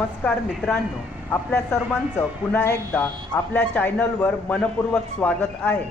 नमस्कार मित्रांनो, आपल्या सर्वांचं पुन्हा एकदा आपल्या चॅनलवर मनपूर्वक स्वागत आहे।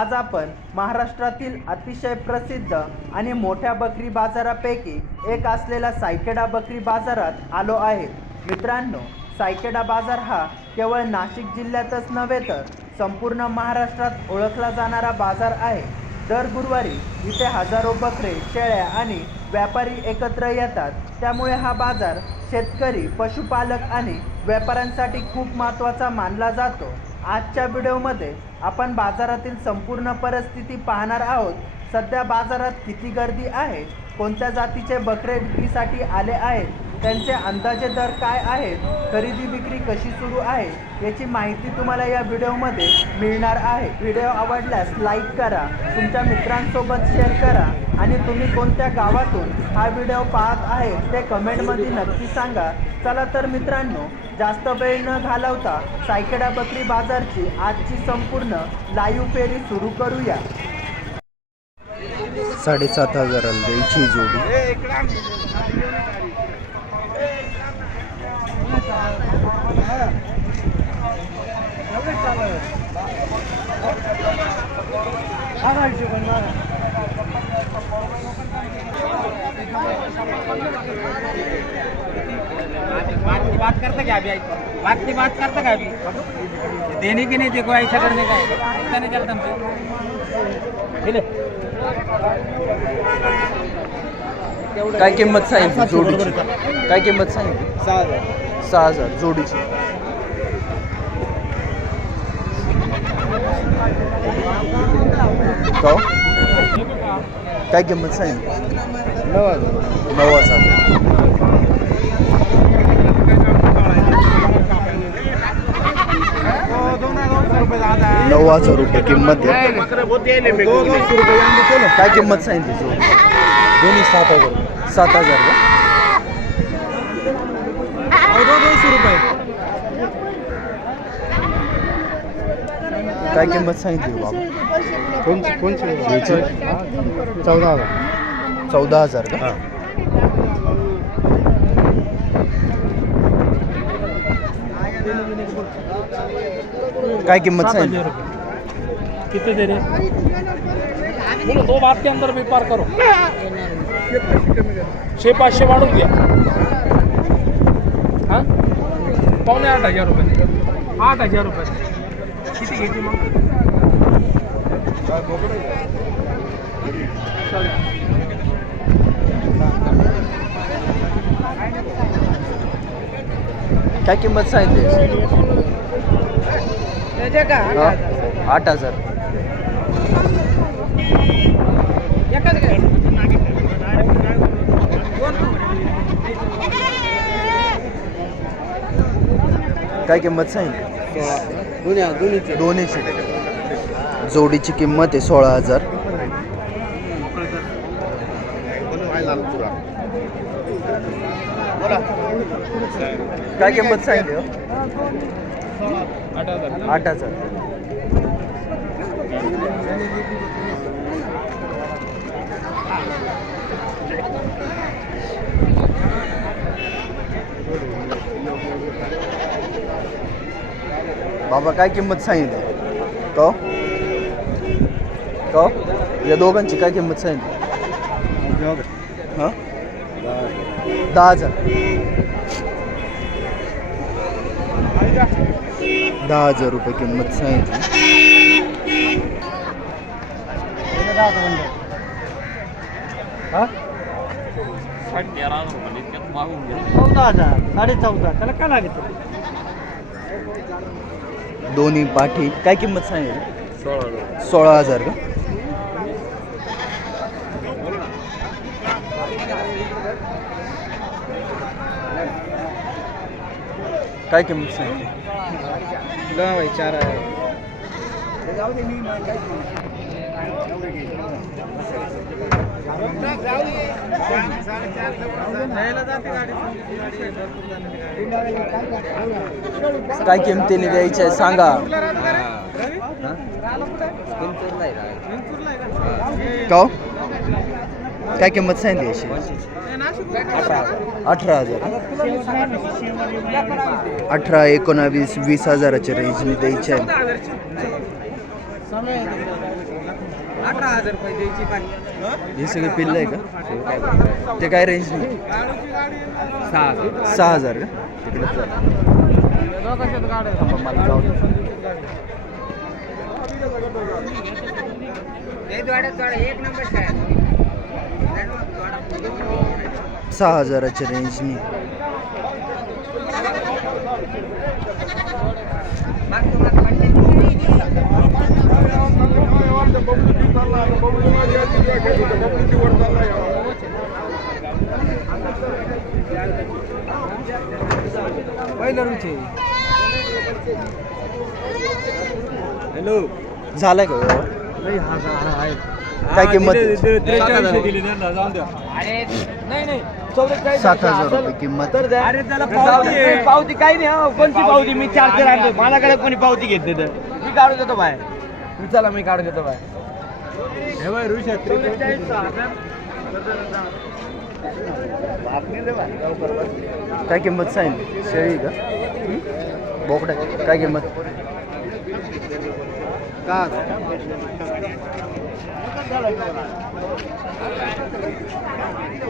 आज आपण महाराष्ट्रातील अतिशय प्रसिद्ध आणि मोठ्या बकरी बाजारापैकी एक असलेला सायखेडा बकरी बाजारात आलो आहे। मित्रांनो, सायखेडा बाजार हा केवळ नाशिक जिल्ह्यातच नव्हे तर संपूर्ण महाराष्ट्रात ओळखला जाणारा बाजार आहे। दर गुरुवारी इथे हजारो बकरे, शेळ्या आणि व्यापारी एकत्र येतात, त्यामुळे हा बाजार शेतकरी, पशुपालक आणि व्यापाऱ्यांसाठी खूप महत्त्वाचा मानला जातो। आजच्या व्हिडिओमध्ये आपण बाजारातील संपूर्ण परिस्थिती पाहणार आहोत। सध्या बाजारात किती गर्दी आहे, कोणत्या जातीचे बकरे विक्रीसाठी आले आहेत, त्यांचे अंदाजे दर काय आहेत, खरेदी विक्री कशी सुरू आहे याची माहिती तुम्हाला या व्हिडिओमध्ये मिळणार आहे। व्हिडिओ आवडल्यास लाईक करा, तुमच्या मित्रांसोबत शेअर करा आणि तुम्ही कोणत्या गावातून हा व्हिडिओ पाहत आहे ते कमेंटमध्ये नक्की सांगा। चला तर मित्रांनो, जास्त वेळ न घालवता सायखेडा बकरी बाजारची आजची संपूर्ण लाईव्ह फेरी सुरू करूया। 7,500 द्यायची जोडी। बात करता क्या अभी? बात करता क्या अभी? देने की नहीं, देखो ऐसा करने का ऐसा नहीं करता काय किंमत सांगितली जोडीची? काय किंमत सांगितली? 6,000 जोडीची। काय किंमत सांगितली? 9,000। ₹9,000 किंमत आहे। काय किंमत सांगितली जोडी? दोन्ही 7,000। 7,000 का? काय किंमत सांगितली बाबा? 14,000 का? काय किंमत सांगितली? कितने दे रहे? बोलो, 2 बात के अंदर व्यापार करो। 6,500 वाढून द्या। हां, 7,500 रुपये। 8,000 रुपये किती घेते मग? काय किंमत सांगितली? 8,000। काय किंमत सांगितली? दोन्हीची जोडीची किंमत आहे 16,000। काय किंमत सांगितली? 8,000। बाबा काय किंमत सांगितली? का या दोघांची काय किंमत सांगितली? हां, 10,000। 10,000 रुपये किंमत सांगितली। हां, 14,000 14,500 त्याला काय लागेल? दोन्ही पाठी काय किंमत सांगितली? 16,000 का? काय किंमत सांगितली? 4,000। काय किमतीने द्यायची आहे सांगा? का काय किंमत सांगितली याची? 18,000. 18, 19, 20,000च्या रेंजने द्यायची आहे. 18,000 रुपये द्यायची पाहिजे. हे सगळे पिल्लं आहे का? ते काय रेंज नाही? 6,000 का? तिकडे एक नंबर 6,000च्या रेंजनी. हॅलो झालाय का व्यवहार? काय किंमत आहे? 7,000 रुपये किंमत. अरे त्याला पावती काही नाही हो. कोणती पावती? मी चार्जर आणतो. माझ्याकडे कोणी पावती घेतली तर मी काढून देतो बाय. चला मी काढून देतो बाय. काय किंमत सांगितली? शेळी का? बोकडा काय किंमत? का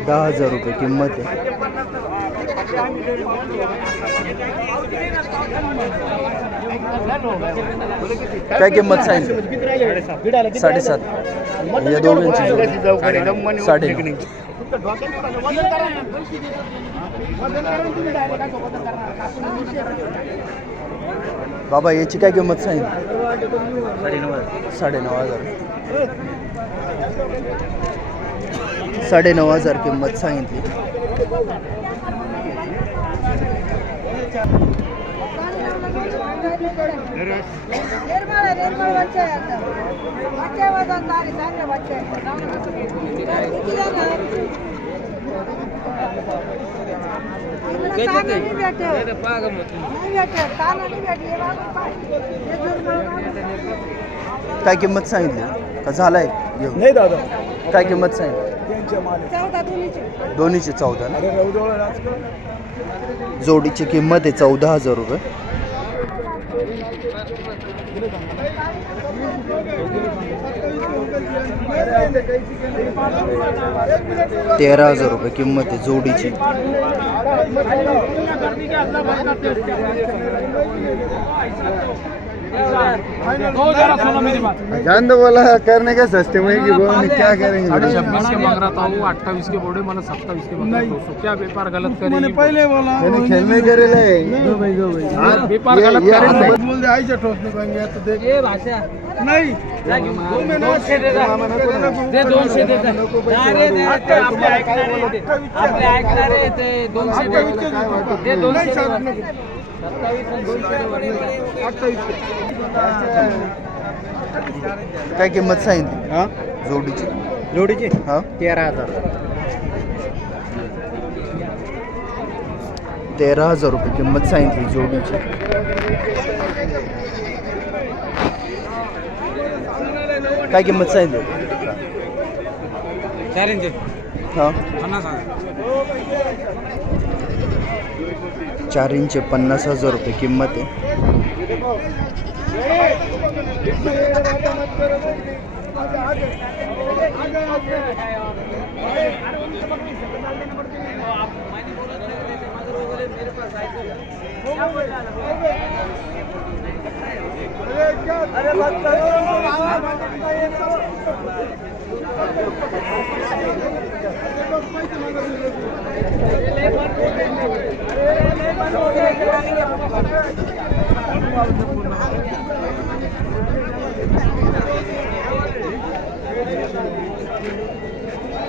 10,000 रुपये किंमत आहे. काय किंमत सांगितली? 7.5. या दोघांची जोडी 9.5. बाबा याची काय किंमत सांगितली? 9.5. 9.5 किंमत सांगितली. काय किंमत सांगितली का झालाय घेऊन? नाही दादा, काय किंमत सांगितली? त्यांच्या माल दोन्हीची 14 ना? जोडीची किंमत आहे 14,000 रुपये. ₹13,000 किंमत आहे जोडीची. जान दो बोला करने का सस्ते में कि वो क्या करेंगे? 26 के मांग रहा था वो, 28 के बोले, मैंने 27 के मांग रहा था। क्या व्यापार गलत करी? पहले बोला मैंने खेलने करे ले व्यापार गलत करी बोल दे आई ठोसने पाएंगे तो देख ये भाषा नहीं दोनशे दे दे 200 दे दे. अरे दे आपले ऐकणारे ते 200 दे 200. काय किंमत सांगितली जोडीची? जोडीची हा 13,000. 13,000 रुपये किंमत सांगितली जोडीची. काय किंमत सांगितली? 4 इंच हा 4 इंच 50,000 रुपये किंमत आहे.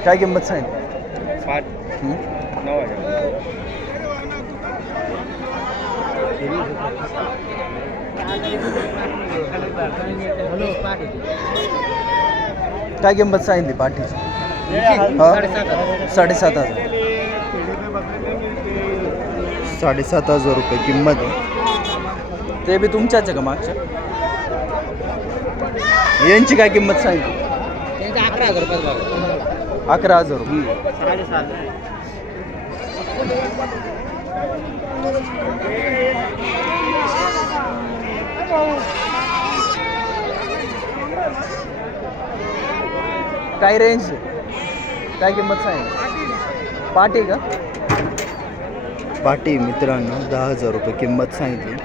काय किंमत सांगितली? 9,000. काय किंमत सांगितली पाठीची? हा 7,500. 7,500 रुपये किंमत आहे. ते बी तुमच्याच आहे का मागच्या? यांची काय किंमत सांगितली? 11,000 रुपये. 11,000 रुपये. काय रेंज, काय किंमत सांगितली? पाटी का? पाटी मित्रांनो 10,000 रुपये किंमत सांगितली.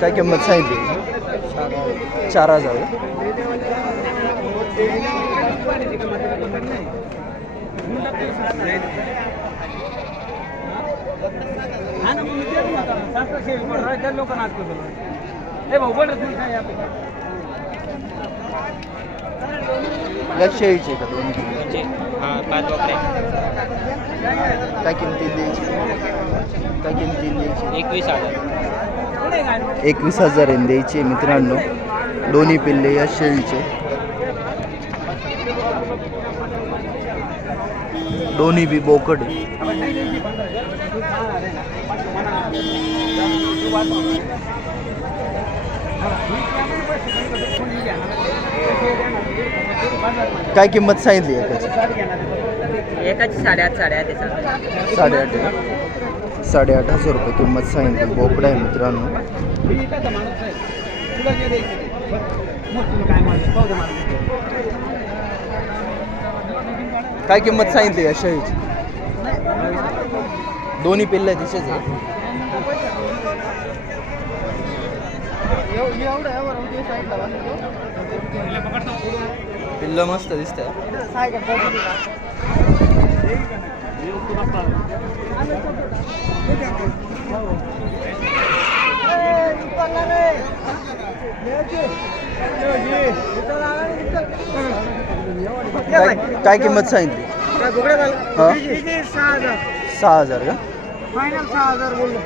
काय किंमत सांगितली? 4,000. शेळीचे का दोन्ही? काय किमती द्यायची? काय किमती द्यायची? 21,000 द्यायचे मित्रांनो. दोन्ही पिल्ले या शेळीचे, दोन्ही बी बोकड. काय किंमत सांगितली एकाची? एकाची 8,500 8,500 रुपये किंमत सांगितली. बोकडा आहे मित्रांनो. काय किंमत सांगितली या शेळीची? दोन्ही पिल्ले दिसेच आहे. पिल्लं मस्त दिसत. काय किंमत सांगितली? 6,000 का? फायनल 6,000 बोललो.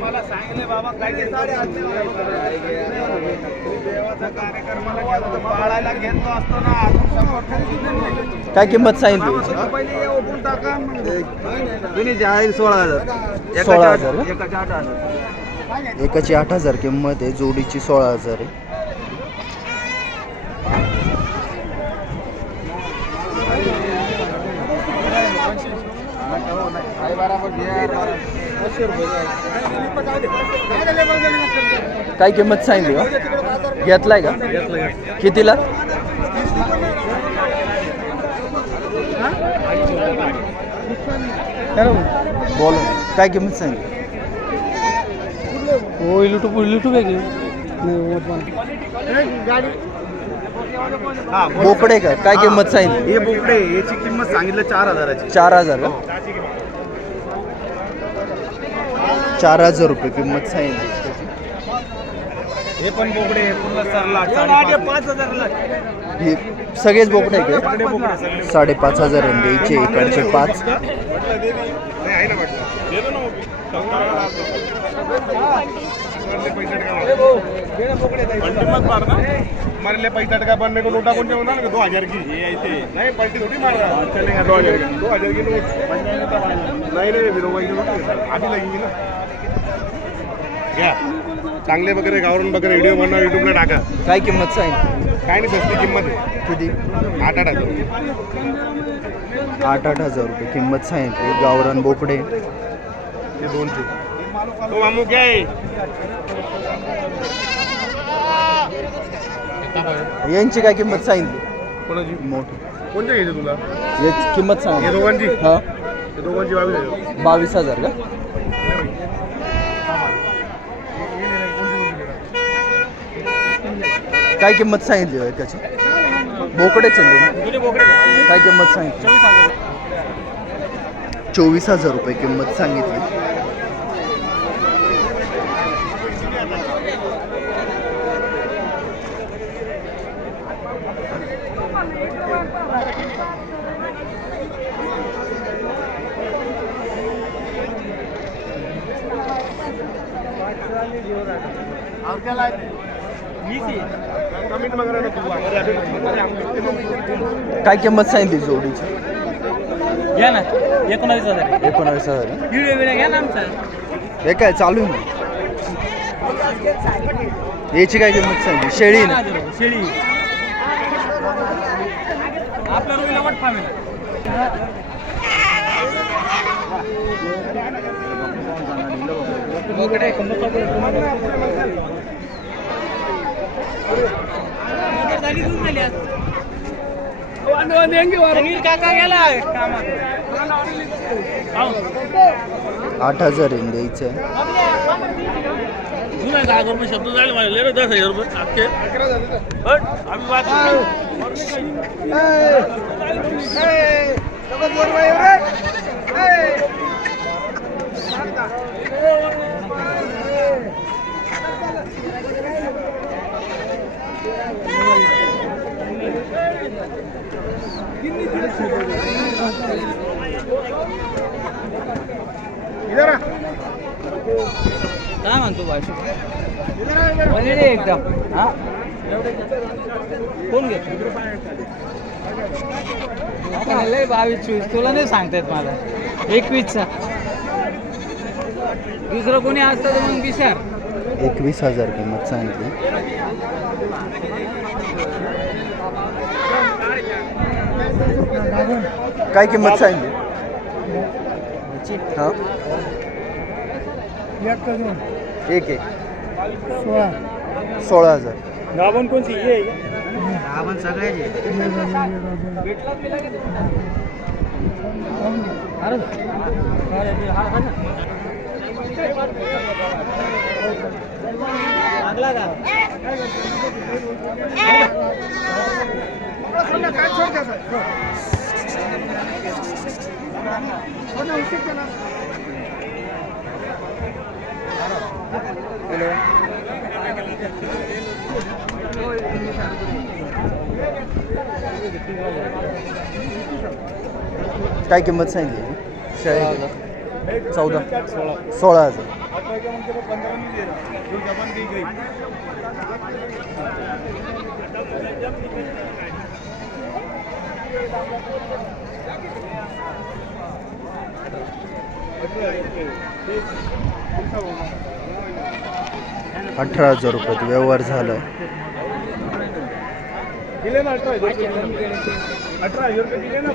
मला सांगितले बाबा काय देवाचा कार्यक्रमाला घेतो पाळायला घेतलो असतो ना. काय किंमत सांगितली? पहिले ओपून टाका. 16,000. 16,000 एकाची 8,000 किंमत आहे. जोडीची 16,000 आहे. काय किंमत सांगितली का? घेतलाय का? कितीला? बोल. काय किंमत सांगितली? बोकडे का? काय किंमत सांगितली? हे बोकडे याची किंमत सांगितलं 4,000ची. 4,000 का? 4,000 रुपये किंमत सांगितली. हे पण बोकडे पूर्ण सरला 5,000. हे सगळेच बोकडे आहे का? 5,500 द्यायचे. इकडचे 5. मारले पैसा टका पण मेरे को नोटा कौन होना ना 2,000 की नहीं पलटी थोड़ी मार रहा चलेगा 2,000 की 2,000 की नोट नहीं नहीं फिर वही आधी लगेगी ना. क्या चांगले वगैरे गावरून वगैरे व्हिडिओ बनवा यूट्यूबला टाका. काय किंमत सांगितली? काय नाही सस्ती किंमत आहे. किती? 8,000 8,000 रुपये किंमत सांगितली. गावरान बोकडे. हे 200. तो मामू क्या आहे? यांची काय किंमत सांगितली? कोणाची? मोठी. कोणत्या घ्यायचं तुला? याची किंमत हे सांगितली. दोघांची? हा, हे दोघांची 22,000. 22,000 का? काय किंमत सांगितली हो एकाची? बोकडेच आहे तुम्ही? काय किंमत सांगितली? 24,000 रुपये किंमत सांगितली. काय किंमत सांगितली जोडीची? घ्या ना 19,000. 19,000. व्हिडिओ घ्या ना आमचा. हे काय चालू आहे ना? याची काय किंमत सांगितली? शेळी ना? शेळी आपल्या रोईला वाट फामेल. काका गेला 8,000 आहे द्यायचं आहे. शब्द झाले माझे 10,000 रुपये अख्खे आम्ही काय म्हणतो भाषा एकदम हा कोण घेतो? लय 22-24 तुला नाही सांगतायत मला 21चा. दुसरं कोणी असतं तर मग विचार. 21,000 किंमत सांगितली. काय किंमत सांगितली? हा एक 16,000. गाभण कोणती ये आपण सगळ्याचे काय किंमत सांगितली? 16,000. ₹18,000 व्यवहार झाला. दिले ना 18,000 रुपये दिले ना.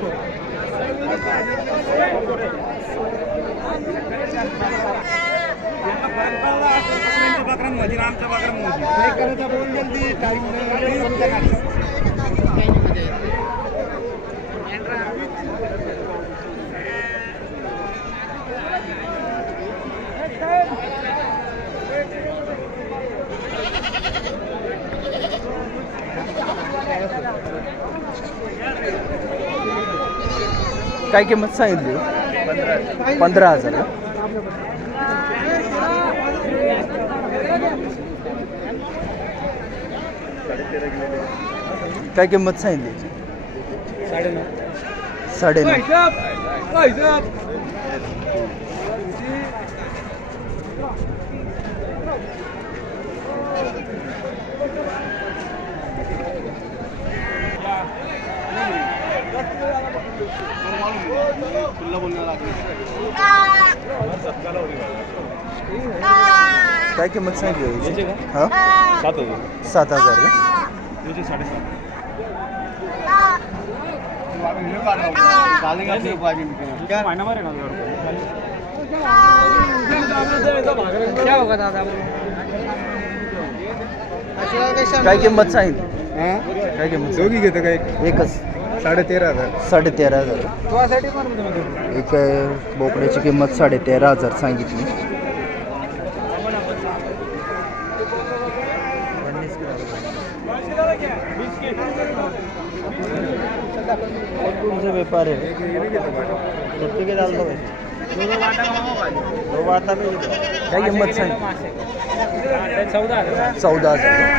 बाकरांमध्ये आमच्या बाकरांमध्ये काय किंमत सांगितली? 15,000. काय किंमत सांगितली? 9.5. काय किंमत सांगितली? हां 7,000 का? काय किंमत सांगितली? काय किंमत? दोघी घेतं काय? एकच 13,500. 13,500. एक बोकड्याची किंमत 13,500 सांगितली. से व्यापार है कितने के डाल दो दो बात नहीं क्या किंमत सांग 14,000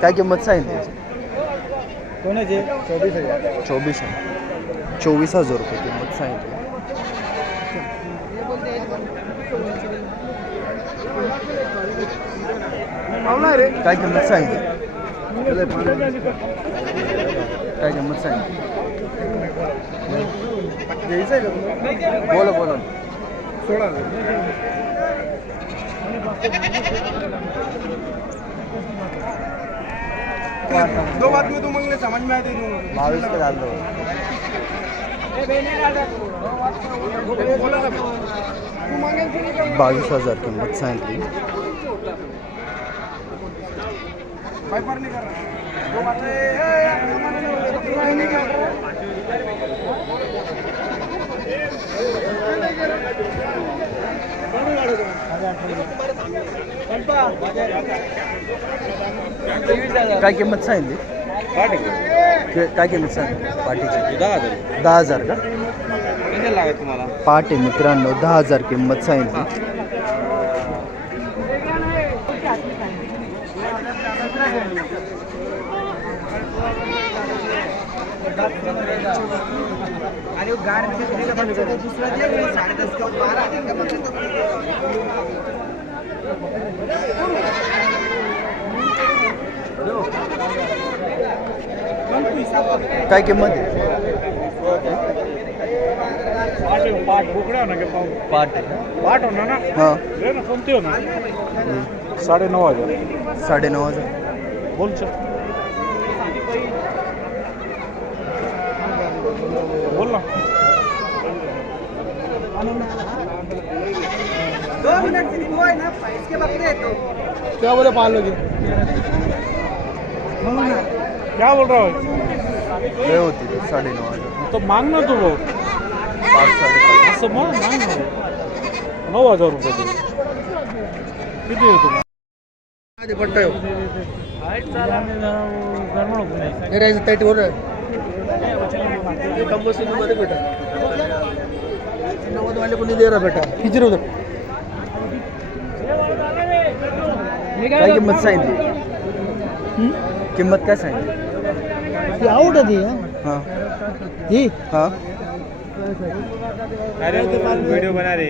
काय किंमत सांगितली कोणाचे 24,000 रुपये किंमत सांगितली काय किंमत सांगितली काय किंमत सांगितली बोला बोला दो बात में तो मंगले समझ में आते 22 का डाल दो 22,000 किंमत सांगितली व्यापार नहीं कर रहा दो काय किंमत सांगितली काय किंमत सांगितली पाटीची 10,000 का तुम्हाला पाट आहे मित्रांनो 10,000 किंमत सांगितली आणि गाड दुसरा दे 10.5 किंवा 12 काय किंमत आहे पाठ बोकड्या ना पाट पाठ होना ना हां ले ना कोणती हो ना 9,500 9,500 बोल बोल ना 2 मिनट से वो है ना इसके बकरे है तो क्या बोले पालोगे क्या बोल रहा हो लय होती ती 9,500 तो मांग ना तू वो 5-5.5 असं मग मांग ना 9,000 रुपये दे. किती आहे तुम्हाला काय किंमत सांगितली किंमत काय सांगितली आउट है दी हां ही हां अरे व्हिडिओ बना रे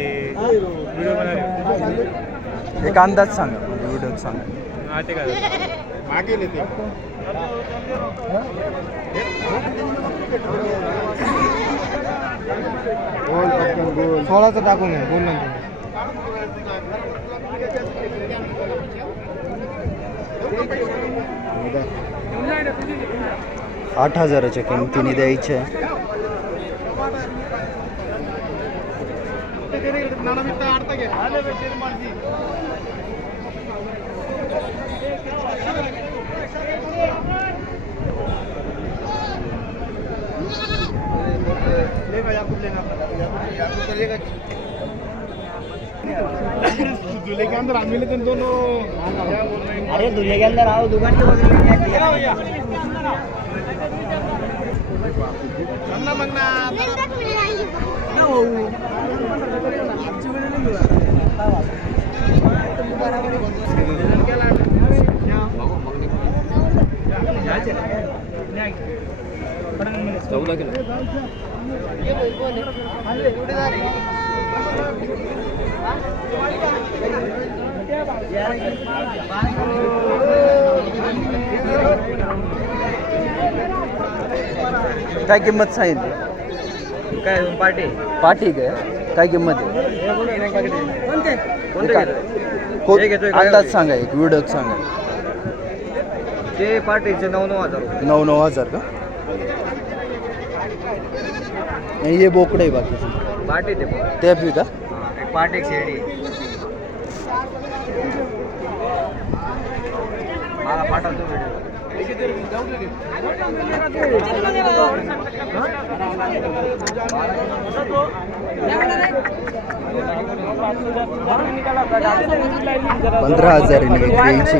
एक अंदाज सांगा म्हणजे व्हिडिओ सांगा आते का आगे लेते बोल पटकन बोल 16 टाकून आहे बोल ना 8,000च्या किमतीने द्यायचे दूल्हे के अंदर हम मिले थे दोनों अरे दूल्हे के अंदर आओ दुकान के बगल में मंगना मंगना काय किंमत सांगितली काय पार्टी पाठी काय किंमत आहे कोणते को- घेतोय काय अंदाज होते? सांगा एक व्हिडिओ सांगा ते पार्टीचे 9,000 रुपये 9,000 का आणि हे बोकडे आहे बाकीचे पार्टी ते ते बी का पार्टी शेडी मला पाठवतो व्हिडिओ पंधरा हजारांनी द्यायची.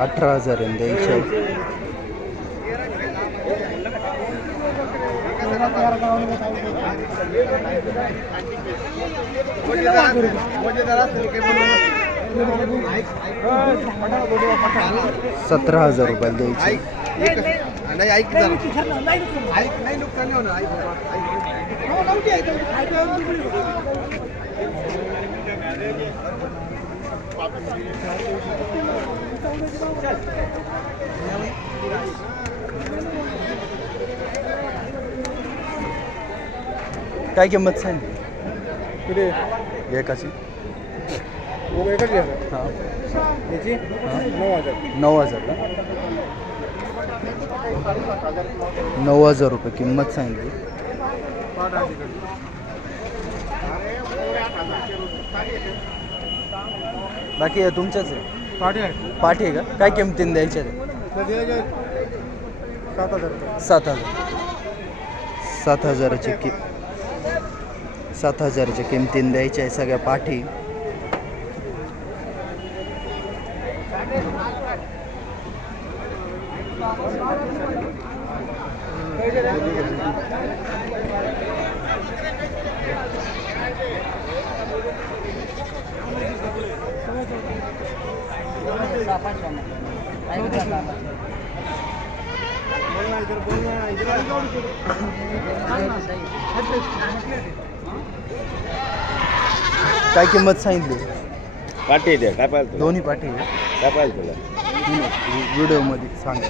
अठरा हजारांनी द्यायची आहे. सतरा हजार रुपयाला द्यायची. काय किंमत सांगितली एकाची? हां 9,000 9,000 रुपये किंमत सांगितली. बाकी आहे तुमच्याच आहे? पाठी आहे का? काय किंमतीने द्यायच्या? 7,000ची 7,000च्या किमतीने द्यायच्या आहे सगळ्या पाठी. काय किंमत सांगितली? पाठी द्या. काय पाहिजे दोन्ही पाठी आहे. काय पाहिजे तुला? व्हिडिओमध्ये सांगा.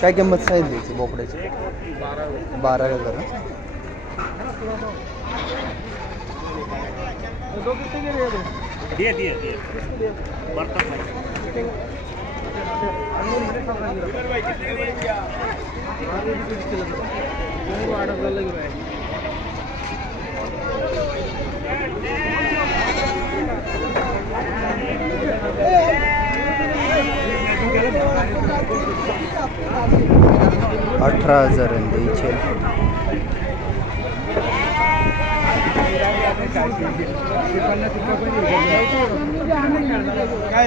काय किंमत सांगितली बोकड्याची? 12,000. अठरा हजार द्यायचे. काय